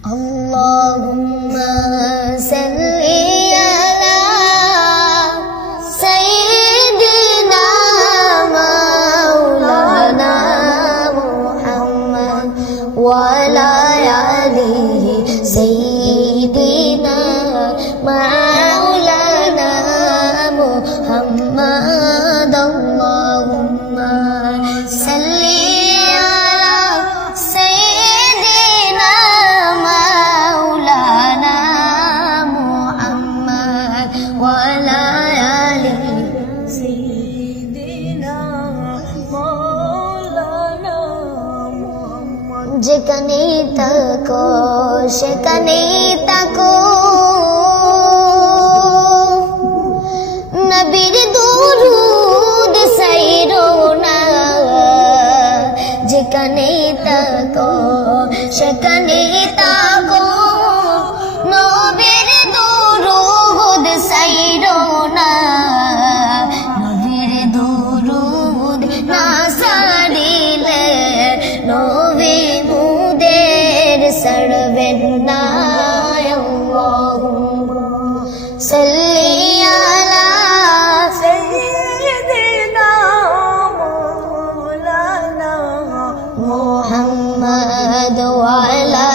Allahumma salli ala sayyidina maulana Muhammad wa ala alihi sayyidina maulana Muhammad. Allahumma salli ala sayyidina maulana Muhammad wa ala alihi sayyidina maulana Muhammad. যেখানেই থাকো সেখানেই থাকো, নবীর দুরূদ সাইরো না। যেখানেই থাকো সেখানেই থাকো, নবীর দুরূদ সাইরো না। নবীর দুরূদ না সারিলে নবী মুদের সরবেন না। আল্লাহুম্মা সাল্লি আলা সাইয়্যিদিনা মাওলানা মুহাম্মদ ওয়া আলা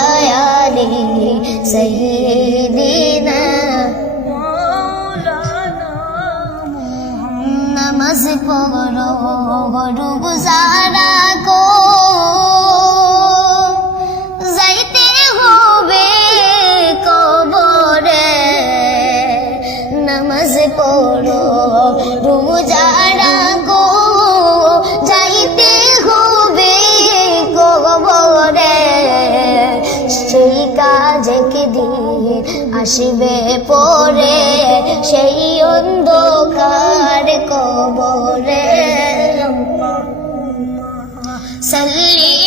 আলিহি সাইয়্যিদিনা মাওলানা মুহাম্মদ। নামাজ পড়ো রোজা রাখো, যাইতে হবে কবরে। নামাজ পড়ো রোজা রাখো, যাইতে হবে কবরে। সেই কাজ একদিন আসবে পরে, সেই অন্ধকার কবরে। সাল্লি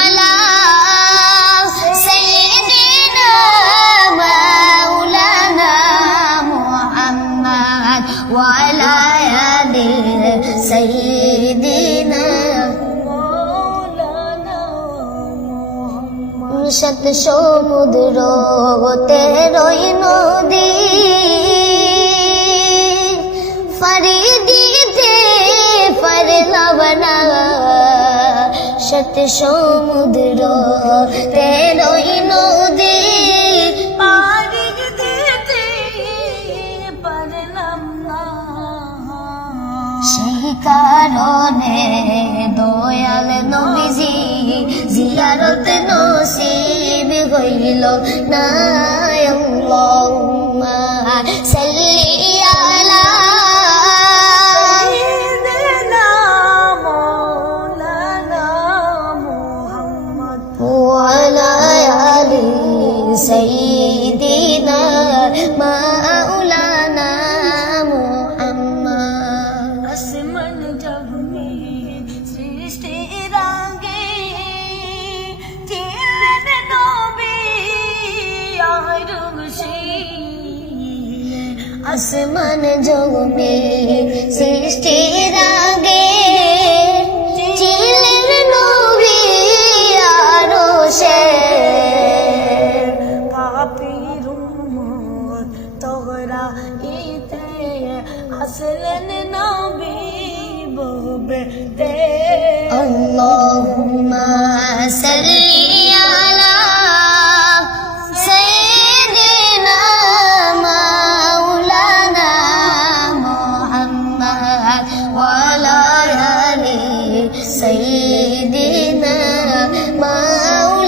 আলা সাইয়্যিদিনা মাওলানা মুহাম্মদ ওয়া আলা আলিহি সাইয়্যিদিনা মাওলানা মুহাম্মদ। সাত সমুদ্র তেরোই নদী পাড়ি দিতে পারলাম না। সাত সমুদ্র তেরোই নদী পাড়ি দিতে পারলাম না। সেই কারণে দয়াল নবীজি জিয়ারত নসিব হইল না। আল্লাহুম্মা সাল্লি আলা সাইয়্যিদিনা মাওলানা মুহাম্মদ ওয়া আলা আলিহি সাইয়্যিদিনা মাওলানা মুহাম্মদ। আসমান জমিন সৃষ্টির আগে ছিলেন নবী আরশে। আসমান জমিন সৃষ্টির আগে ছিলেন নবী আরশে। পাপীর উম্মত তোরা ইতে আসলেন নবী ববেতে। আল্লাহুম্মা সাল্লি আলা সাইয়্যিদিনা মাওলানা মুহাম্মদ ওয়া আলা আলিহি সাইয়্যিদিনা মাওলানা